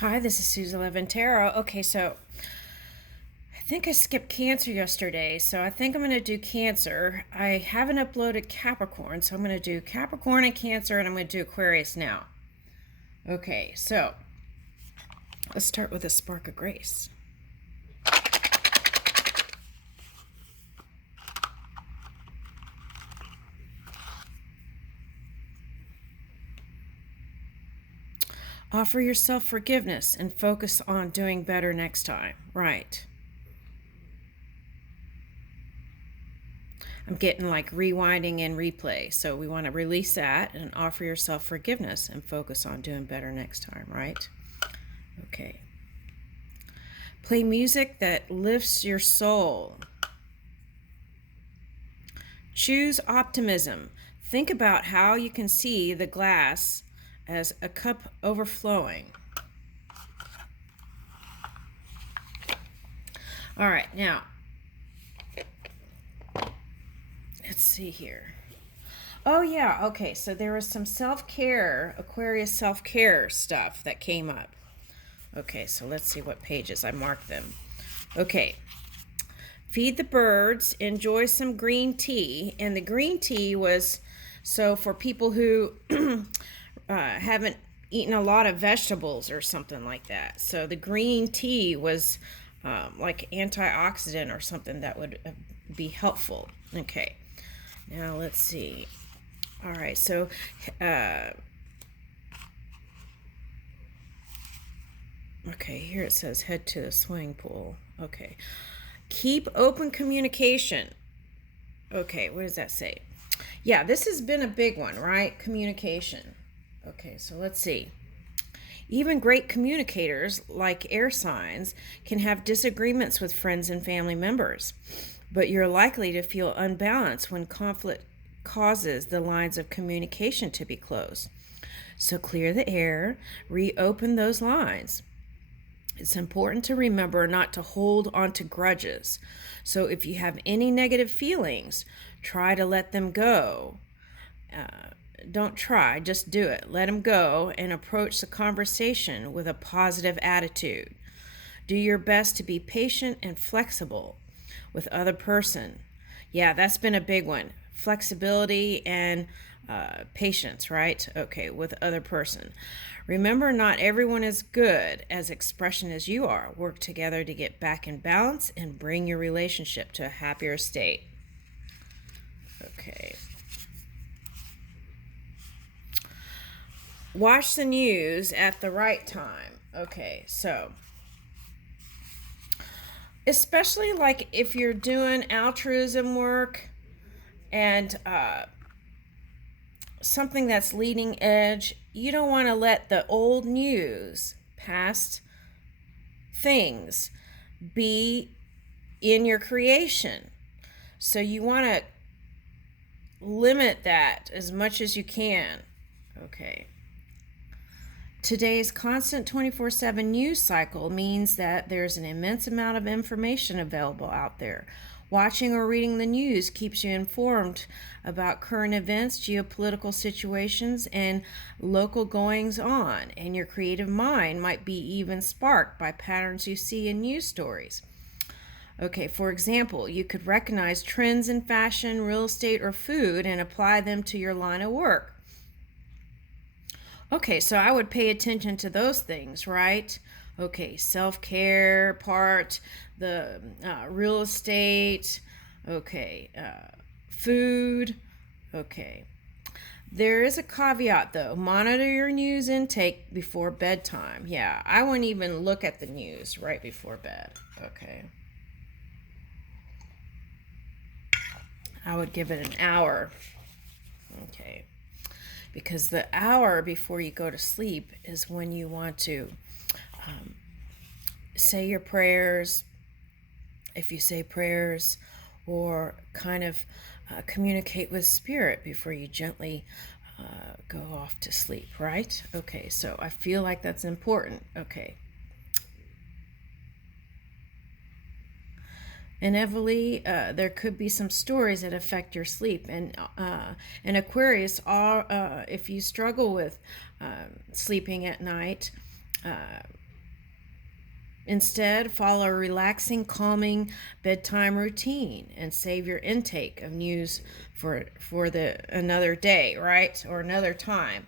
Hi, this is Susan Levin Tarot. Okay, so I think I skipped Cancer yesterday, so I think I'm going to do Cancer. I haven't uploaded Capricorn, so I'm going to do Capricorn and Cancer, and I'm going to do Aquarius now. Okay, so let's start with a Spark of Grace. Offer yourself forgiveness and focus on doing better next time. Right. I'm getting like rewinding and replay. So we want to release that and offer yourself forgiveness and focus on doing better next time, right? Okay. Play music that lifts your soul. Choose optimism. Think about how you can see the glass as a cup overflowing. All right, now, let's see here. Oh, yeah, okay, so there was some self-care, Aquarius self-care stuff that came up. Okay, so let's see what pages I marked them. Okay, feed the birds, enjoy some green tea, and the green tea was so for people who haven't eaten a lot of vegetables or something like that. So the green tea was like antioxidant or something that would be helpful. Okay, now let's see. All right, so okay, here it says head to the swimming pool. Okay, keep open communication. Okay, what does that say? Yeah, this has been a big one, right? Communication. Okay, so let's see. Even great communicators, like air signs, can have disagreements with friends and family members, but you're likely to feel unbalanced when conflict causes the lines of communication to be closed. So clear the air, reopen those lines. It's important to remember not to hold on to grudges. So if you have any negative feelings, try to let them go. Don't try, just do it. Let them go and approach the conversation with a positive attitude. Do your best to be patient and flexible with other person. Yeah, that's been a big one. Flexibility and patience, right? Okay, with other person. Remember, not everyone is good as expression as you are. Work together to get back in balance and bring your relationship to a happier state. Okay. Watch the news at the right time. Okay, so especially like if you're doing altruism work and something that's leading edge, you don't want to let the old news, past things, be in your creation. So you want to limit that as much as you can. Okay. Today's constant 24/7 news cycle means that there's an immense amount of information available out there. Watching or reading the news keeps you informed about current events, geopolitical situations, and local goings on, and your creative mind might be even sparked by patterns you see in news stories. Okay, for example, you could recognize trends in fashion, real estate, or food and apply them to your line of work. Okay, so I would pay attention to those things, right? Okay, self-care part, the real estate, okay, food, okay. There is a caveat though. Monitor your news intake before bedtime. Yeah, I wouldn't even look at the news right before bed. Okay. I would give it an hour. Okay. Because the hour before you go to sleep is when you want to say your prayers, if you say prayers, or kind of communicate with spirit before you gently go off to sleep, right? Okay, so I feel like that's important. Okay. Inevitably, there could be some stories that affect your sleep. And Aquarius, if you struggle with sleeping at night, Instead, follow a relaxing, calming bedtime routine and save your intake of news for the another day, right? Or another time.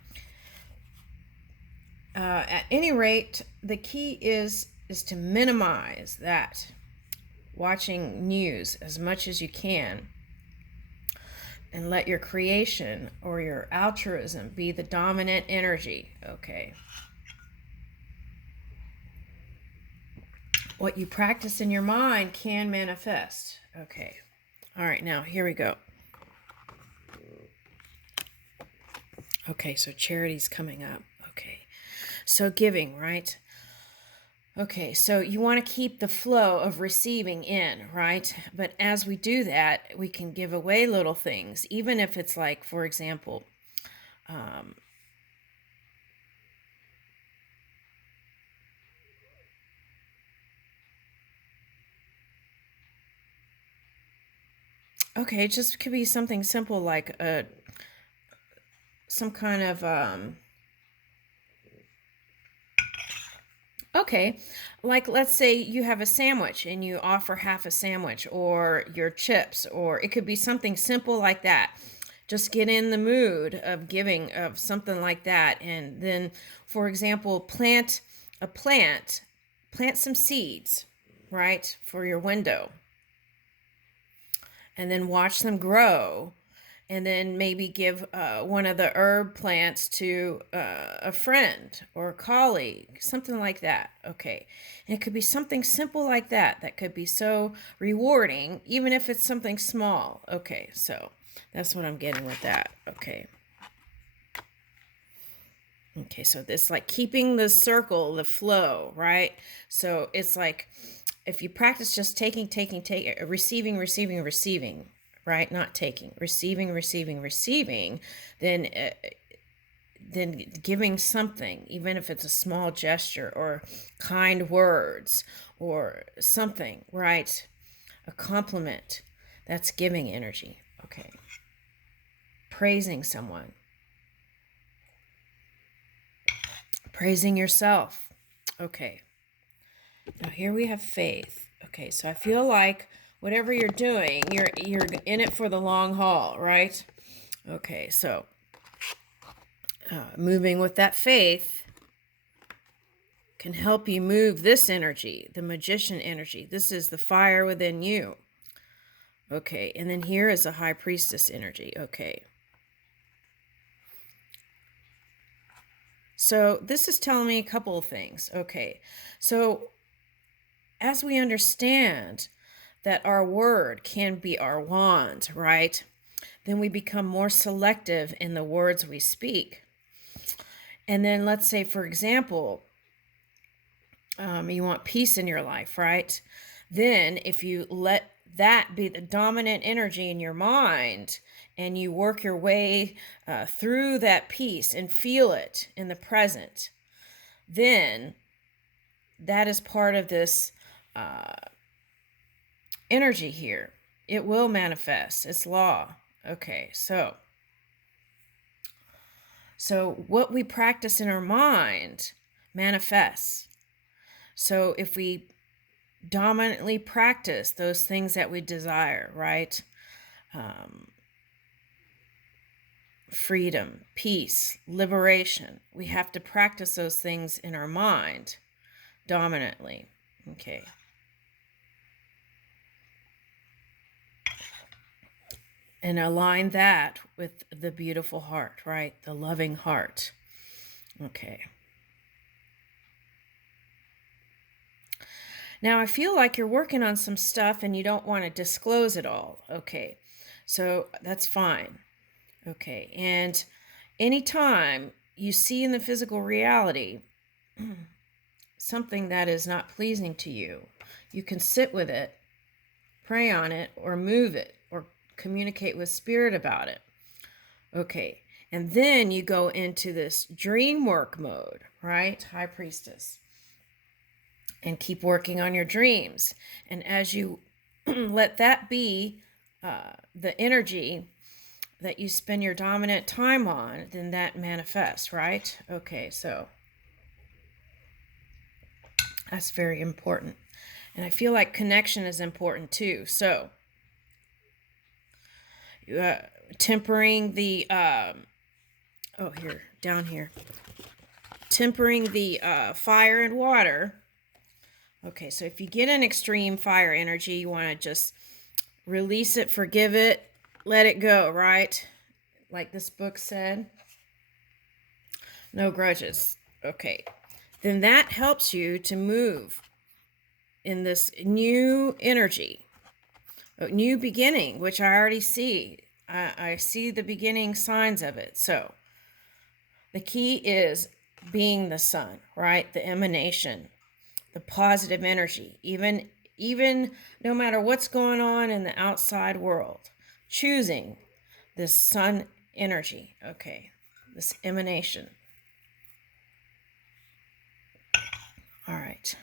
At any rate, the key is to minimize that watching news as much as you can and let your creation or your altruism be the dominant energy. Okay. What you practice in your mind can manifest. Okay. All right, now here we go. Okay, so charity's coming up. Okay. So giving, right? Okay, so you want to keep the flow of receiving in, right? But as we do that, we can give away little things, even if it's like, for example, okay, it just could be something simple like some kind of okay, like let's say you have a sandwich and you offer half a sandwich or your chips, or it could be something simple like that. Just get in the mood of giving of something like that. And then, for example, plant some seeds, right, for your window. And then watch them grow, and then maybe give one of the herb plants to a friend or a colleague, something like that. Okay. And it could be something simple like that that could be so rewarding, even if it's something small. Okay, so that's what I'm getting with that. Okay. Okay, so this like keeping the circle, the flow, right? So it's like if you practice just taking, receiving, right? Not taking, receiving, then giving something, even if it's a small gesture or kind words or something, right? A compliment, that's giving energy. Okay. Praising someone. Praising yourself. Okay. Now here we have faith. Okay, so I feel like whatever you're doing, you're in it for the long haul, right? Okay, so moving with that faith can help you move this energy, the magician energy. This is the fire within you. Okay, and then here is a high priestess energy. Okay. So this is telling me a couple of things. Okay, so as we understand that our word can be our wand, right? Then we become more selective in the words we speak. And then let's say, for example, you want peace in your life, right? Then if you let that be the dominant energy in your mind and you work your way through that peace and feel it in the present, then that is part of this energy here. It will manifest. It's law. Okay, so what we practice in our mind manifests. So if we dominantly practice those things that we desire, right? Freedom, peace, liberation. We have to practice those things in our mind dominantly. Okay. And align that with the beautiful heart, right? The loving heart. Okay. Now, I feel like you're working on some stuff and you don't want to disclose it all. Okay. So that's fine. Okay. And anytime you see in the physical reality something that is not pleasing to you, you can sit with it, pray on it, or move it, or communicate with spirit about it. Okay. And then you go into this dream work mode, right? High priestess. And keep working on your dreams. And as you let that be the energy that you spend your dominant time on, then that manifests, right? Okay, so That's very important. And I feel like connection is important too. So, uh, tempering the, here, down here, tempering the fire and water. Okay, so if you get an extreme fire energy, you want to just release it, forgive it, let it go, right? Like this book said, no grudges. Okay, then that helps you to move in this new energy, a new beginning, which I already see. I see the beginning signs of it. So the key is being the sun, right? The emanation, the positive energy, even no matter what's going on in the outside world, choosing this sun energy. Okay, this emanation. All right.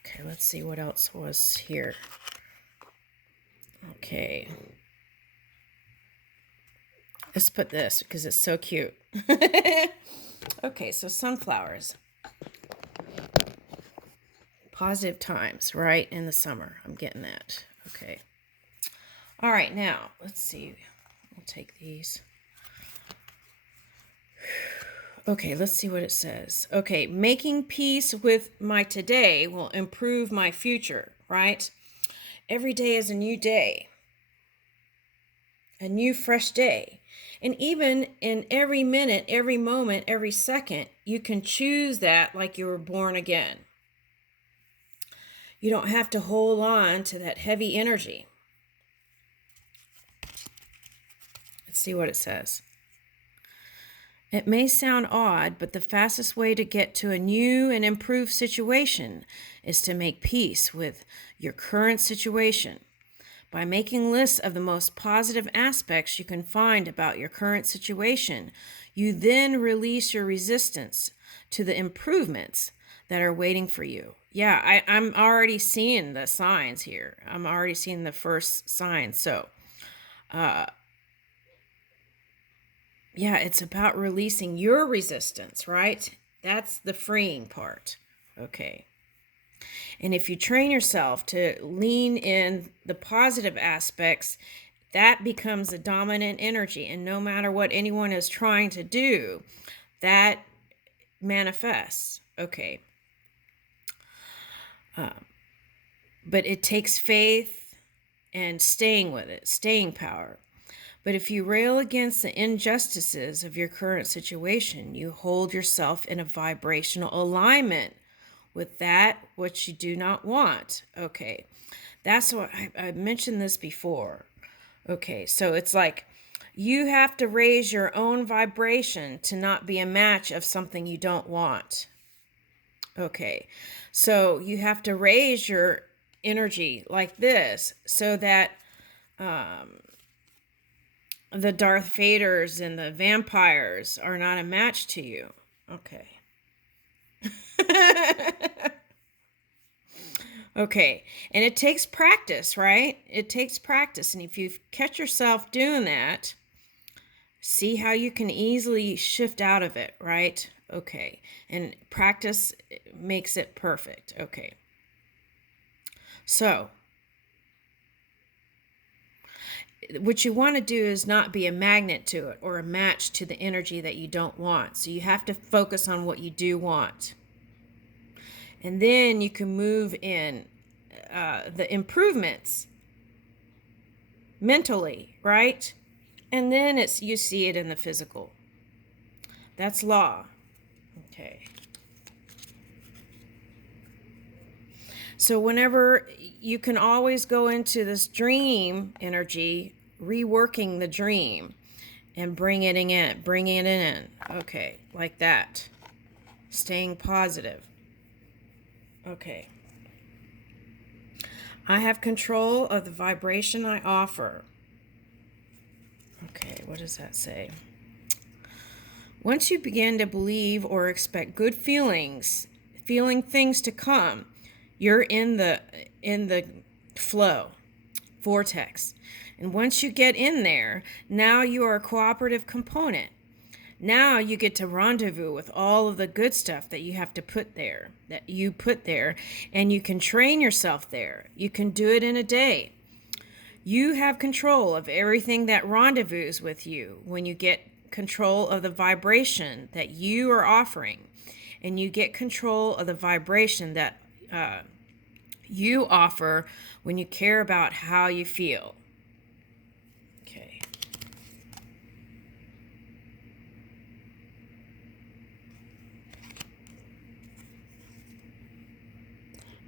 Okay, let's see what else was here. Okay. Let's put this because it's so cute. Okay, so sunflowers. Positive times, right? In the summer. I'm getting that. Okay. All right, now, let's see. I'll take these. Okay, let's see what it says. Okay, making peace with my today will improve my future, right? Every day is a new day, a new fresh day. And even in every minute, every moment, every second, you can choose that like you were born again. You don't have to hold on to that heavy energy. Let's see what it says. It may sound odd, but the fastest way to get to a new and improved situation is to make peace with your current situation. By making lists of the most positive aspects you can find about your current situation, you then release your resistance to the improvements that are waiting for you. Yeah, I'm already seeing the signs here. I'm already seeing the first signs. So, yeah, it's about releasing your resistance, right? That's the freeing part. Okay. And if you train yourself to lean in the positive aspects, that becomes a dominant energy. And no matter what anyone is trying to do, that manifests. Okay. But it takes faith and staying with it, staying power. But if you rail against the injustices of your current situation, you hold yourself in a vibrational alignment with that which you do not want. Okay, that's what I mentioned this before. Okay, so it's like you have to raise your own vibration to not be a match of something you don't want. Okay, so you have to raise your energy like this so that the Darth Vaders and the vampires are not a match to you. Okay. Okay, and it takes practice, right? It takes practice, and if you catch yourself doing that, see how you can easily shift out of it, right? Okay, and practice makes it perfect. Okay, so what you want to do is not be a magnet to it or a match to the energy that you don't want. So you have to focus on what you do want. And then you can move in the improvements mentally, right? And then you see it in the physical. That's law. Okay. So whenever you can always go into this dream energy, reworking the dream and bringing it in. Okay, like that. Staying positive. Okay. I have control of the vibration I offer. Okay, what does that say? Once you begin to believe or expect good feelings, feeling things to come, you're in the flow, vortex. And once you get in there, now you are a cooperative component. Now you get to rendezvous with all of the good stuff that you have to put there, and you can train yourself there. You can do it in a day. You have control of everything that rendezvous with you when you get control of the vibration that you are offering, and you get control of the vibration that you offer when you care about how you feel. Okay.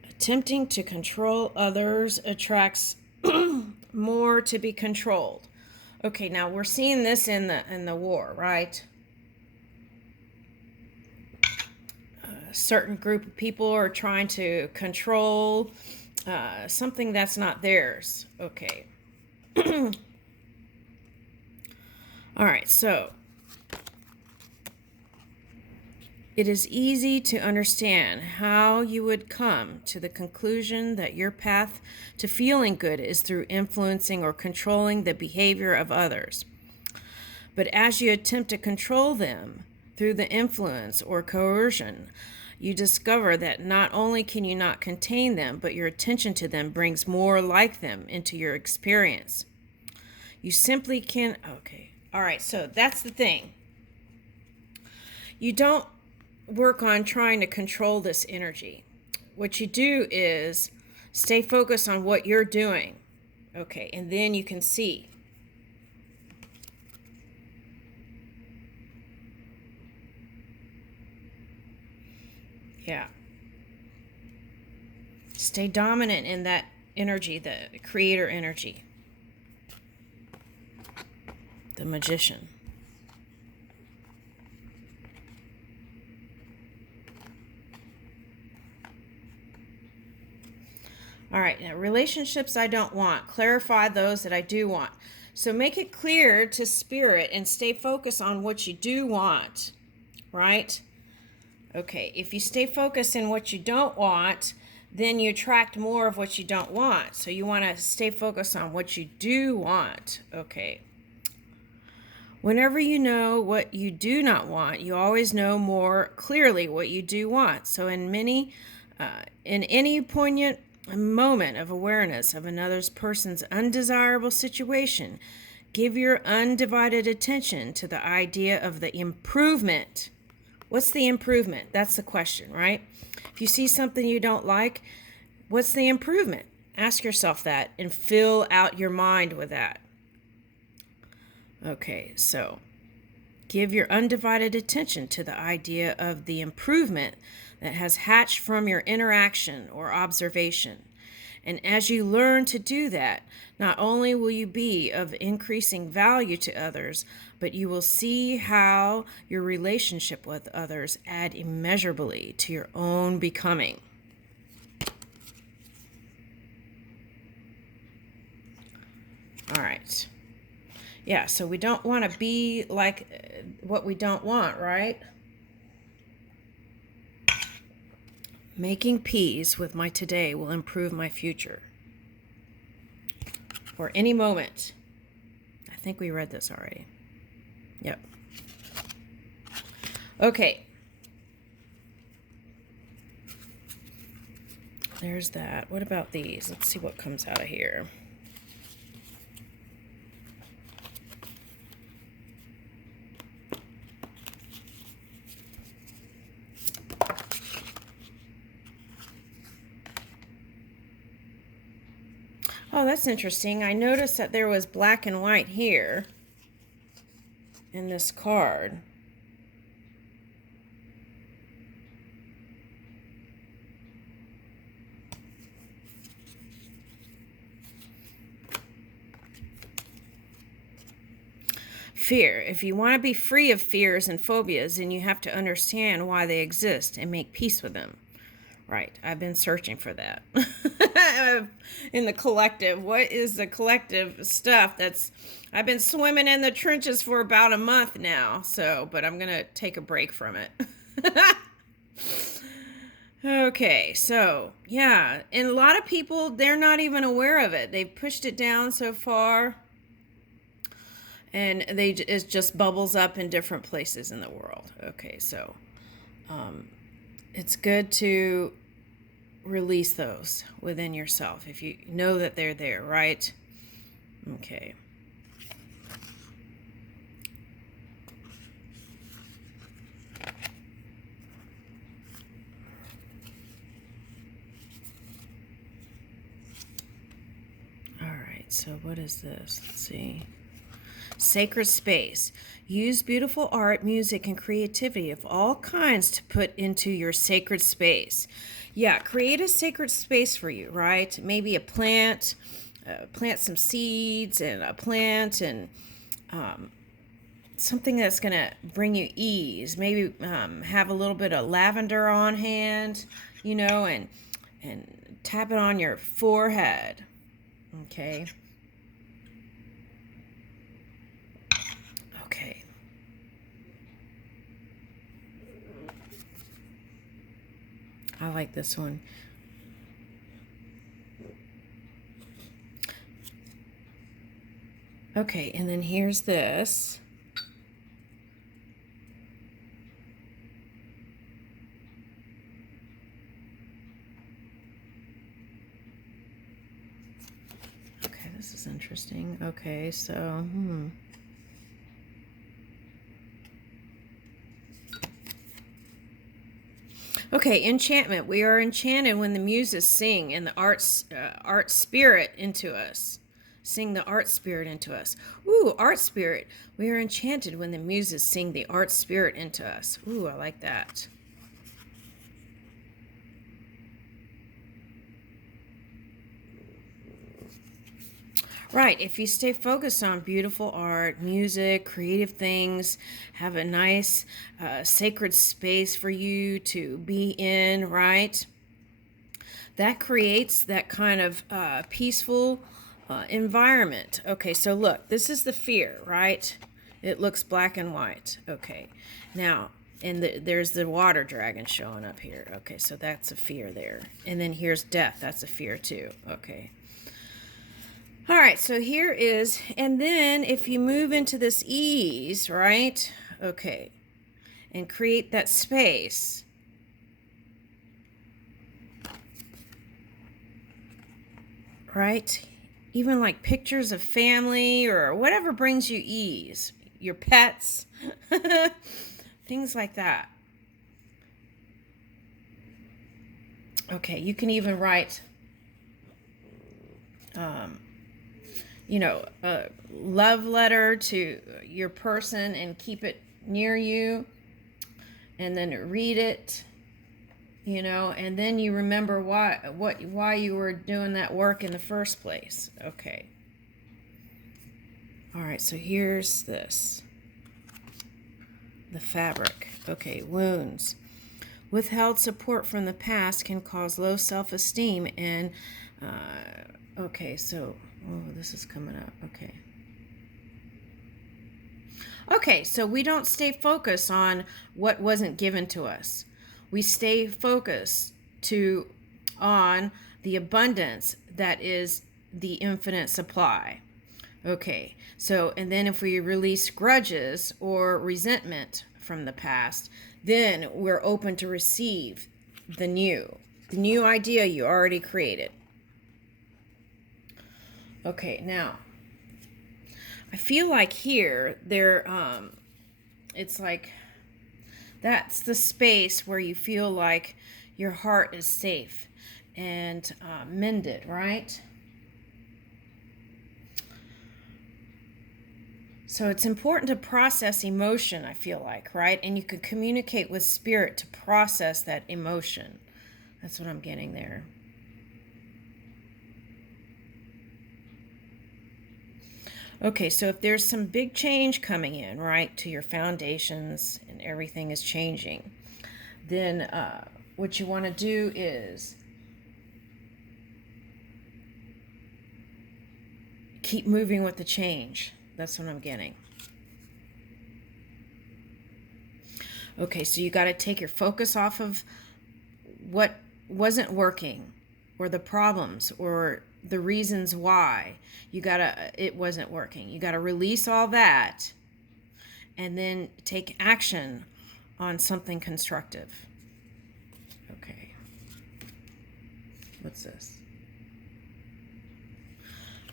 Attempting to control others attracts more to be controlled. Okay, now we're seeing this in the war, right? A certain group of people are trying to control something that's not theirs. Okay. All right, so it is easy to understand how you would come to the conclusion that your path to feeling good is through influencing or controlling the behavior of others. But as you attempt to control them through the influence or coercion, you discover that not only can you not contain them, but your attention to them brings more like them into your experience. You simply can't. Okay. All right. So that's the thing. You don't work on trying to control this energy. What you do is stay focused on what you're doing. Okay. And then you can see. Yeah. Stay dominant in that energy, the creator energy. The magician. All right, now relationships I don't want. Clarify those that I do want. So make it clear to spirit and stay focused on what you do want, right? Okay, if you stay focused in what you don't want, then you attract more of what you don't want. So you want to stay focused on what you do want. Okay. Whenever you know what you do not want, you always know more clearly what you do want. So in any poignant moment of awareness of another person's undesirable situation, give your undivided attention to the idea of the improvement. What's the improvement? That's the question, right? If you see something you don't like, what's the improvement? Ask yourself that and fill out your mind with that. Okay, so give your undivided attention to the idea of the improvement that has hatched from your interaction or observation. And as you learn to do that, not only will you be of increasing value to others, but you will see how your relationship with others add immeasurably to your own becoming. All right. Yeah, so we don't want to be like what we don't want, right? Making peace with my today will improve my future. Or any moment. I think we read this already. Yep. Okay. There's that. What about these? Let's see what comes out of here. Oh, that's interesting. I noticed that there was black and white here in this card. Fear. If you want to be free of fears and phobias, then you have to understand why they exist and make peace with them. Right. I've been searching for that. In the collective. What is the collective stuff that's... I've been swimming in the trenches for about a month now. But I'm going to take a break from it. Okay. So, yeah. And a lot of people, they're not even aware of it. They've pushed it down so far. and it just bubbles up in different places in the world. Okay, so it's good to release those within yourself if you know that they're there, right? Okay. All right, so what is this? Let's see. Sacred space. Use beautiful art, music, and creativity of all kinds to put into your sacred space. Yeah, create a sacred space for you, right? Maybe a plant, plant some seeds and a plant and something that's going to bring you ease. Maybe have a little bit of lavender on hand, and tap it on your forehead. Okay. Okay. I like this one. Okay, and then here's this. Okay, this is interesting. Okay, so, Okay, enchantment. We are enchanted when the muses sing and the art spirit into us. Sing the art spirit into us. Ooh, art spirit. We are enchanted when the muses sing the art spirit into us. Ooh, I like that. Right, if you stay focused on beautiful art, music, creative things, have a nice sacred space for you to be in, right? That creates that kind of peaceful environment. Okay, so look, this is the fear, right? It looks black and white. Okay, now, and there's the water dragon showing up here. Okay, so that's a fear there. And then here's death. That's a fear too. Okay. All right, so here is, and then if you move into this ease, right? Okay, and create that space. Right? Even like pictures of family or whatever brings you ease. Your pets. Things like that. Okay, you can even write a love letter to your person and keep it near you and then read it, and then you remember why you were doing that work in the first place. Okay. All right, so here's this. The fabric. Okay, wounds. Withheld support from the past can cause low self-esteem and okay, so this is coming up. Okay, so we don't stay focused on what wasn't given to us. We stay focused on the abundance that is the infinite supply. Okay, so, and then if we release grudges or resentment from the past, then we're open to receive the new idea you already created. Okay, now I feel like here it's like that's the space where you feel like your heart is safe and mended, right? So it's important to process emotion, I feel like, right? And you can communicate with spirit to process that emotion. That's what I'm getting there. Okay, so if there's some big change coming in, right, to your foundations and everything is changing, then what you want to do is keep moving with the change. That's what I'm getting. Okay, so you got to take your focus off of what wasn't working or the problems or the reasons why it wasn't working. You gotta release all that and then take action on something constructive. Okay. What's this?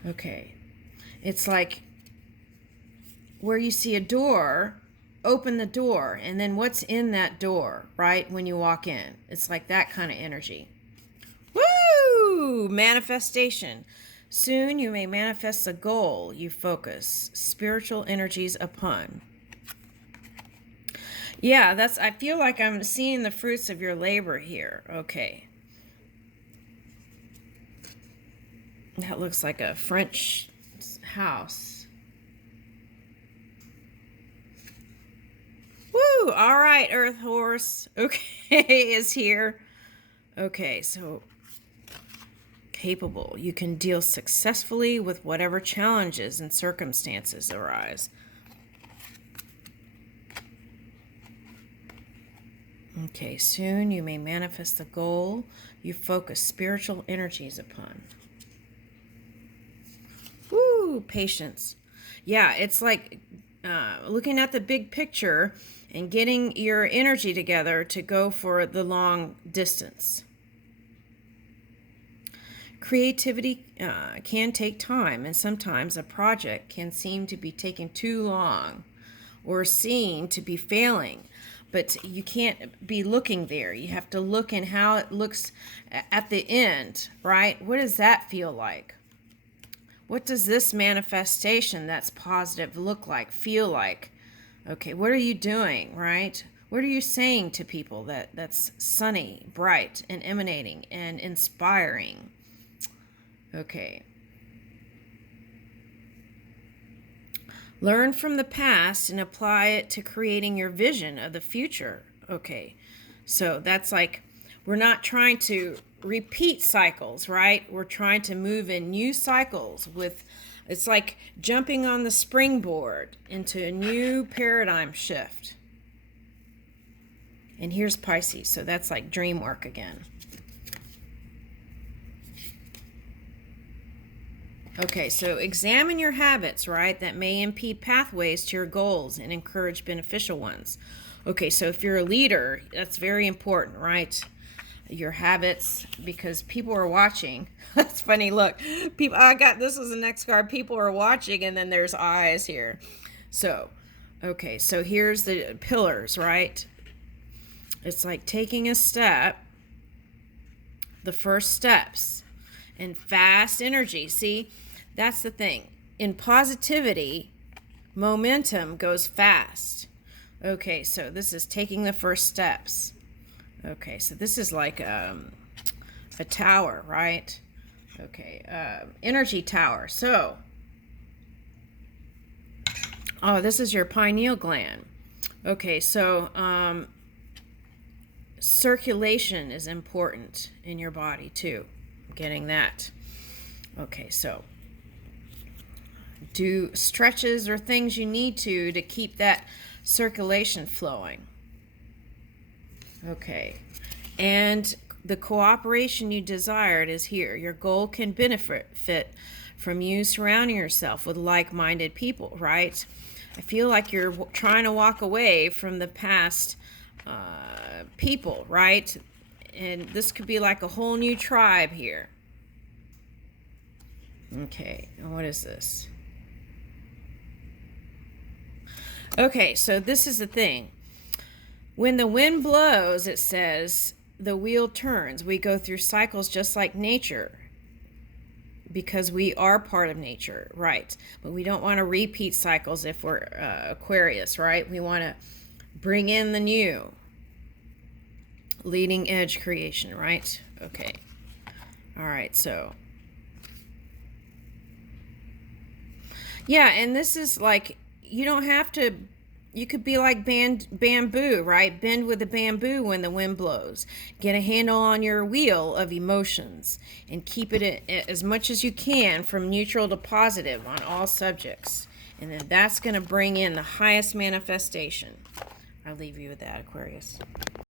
Okay. It's like where you see a door, open the door, and then what's in that door, right? When you walk in. It's like that kind of energy. Woo! Manifestation. Soon you may manifest a goal you focus spiritual energies upon. Yeah, I feel like I'm seeing the fruits of your labor here. Okay. That looks like a French house. Woo! All right, Earth Horse. Okay, is here. Okay, so capable. You can deal successfully with whatever challenges and circumstances arise. Okay, soon you may manifest the goal you focus spiritual energies upon. Woo, patience. Yeah, it's like looking at the big picture and getting your energy together to go for the long distance. Creativity can take time, and sometimes a project can seem to be taking too long or seem to be failing. But you can't be looking there. You have to look in how it looks at the end, right? What does that feel like? What does this manifestation that's positive look like, feel like? Okay, what are you doing, right? What are you saying to people that's sunny, bright, and emanating and inspiring? Okay. Learn from the past and apply it to creating your vision of the future. Okay, so that's like, we're not trying to repeat cycles, right? We're trying to move in new cycles it's like jumping on the springboard into a new paradigm shift. And here's Pisces, so that's like dream work again. Okay, so examine your habits, right, that may impede pathways to your goals and encourage beneficial ones. Okay, so if you're a leader, that's very important, right? Your habits, because people are watching. That's funny, look. People, this is the next card. People are watching, and then there's eyes here. So, okay, so here's the pillars, right? It's like taking a step, the first steps, and fast energy. See? That's the thing. In positivity, momentum goes fast. Okay, so this is taking the first steps. Okay, so this is like a tower, right? Okay, energy tower. So, this is your pineal gland. Okay, so circulation is important in your body too. Getting that. Okay, so do stretches or things you need to keep that circulation flowing. Okay, and the cooperation you desired is here. Your goal can benefit from you surrounding yourself with like-minded people, right? I feel like you're trying to walk away from the past people, right? And this could be like a whole new tribe here. Okay, and what is this? Okay, so this is the thing. When the wind blows, it says, the wheel turns. We go through cycles just like nature because we are part of nature, right? But we don't want to repeat cycles if we're Aquarius, right? We want to bring in the new. Leading edge creation, right? Okay. All right, so. Yeah, and this is like, you don't have to, you could be like bamboo, right? Bend with the bamboo when the wind blows. Get a handle on your wheel of emotions and keep it as much as you can from neutral to positive on all subjects. And then that's going to bring in the highest manifestation. I'll leave you with that, Aquarius.